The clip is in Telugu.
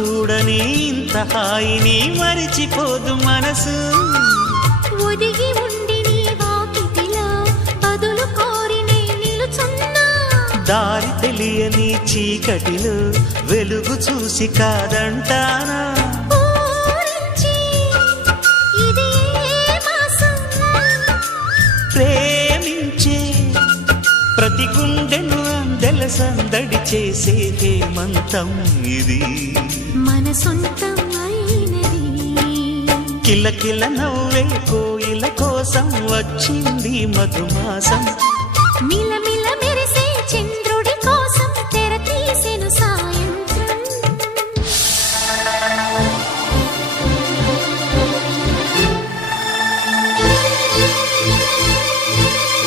చూడని ఇంత హాయిని మరిచిపోదు మనసు. ఒదిగి ఉండి నీ వాకిటిలో బదులు కోరి నే నిలుచున్నా. దారి తెలియని చీకటిలో వెలుగు చూసి కాదంటానా. ప్రేమించే ప్రతి గుండెను అందెల సందడి చేసే హేమంతం ఇది. మన సొంతం అయినది. కిలకిల నవ్వే కోయిల కోసం వచ్చింది మధుమాసం. మిలమిల మెరి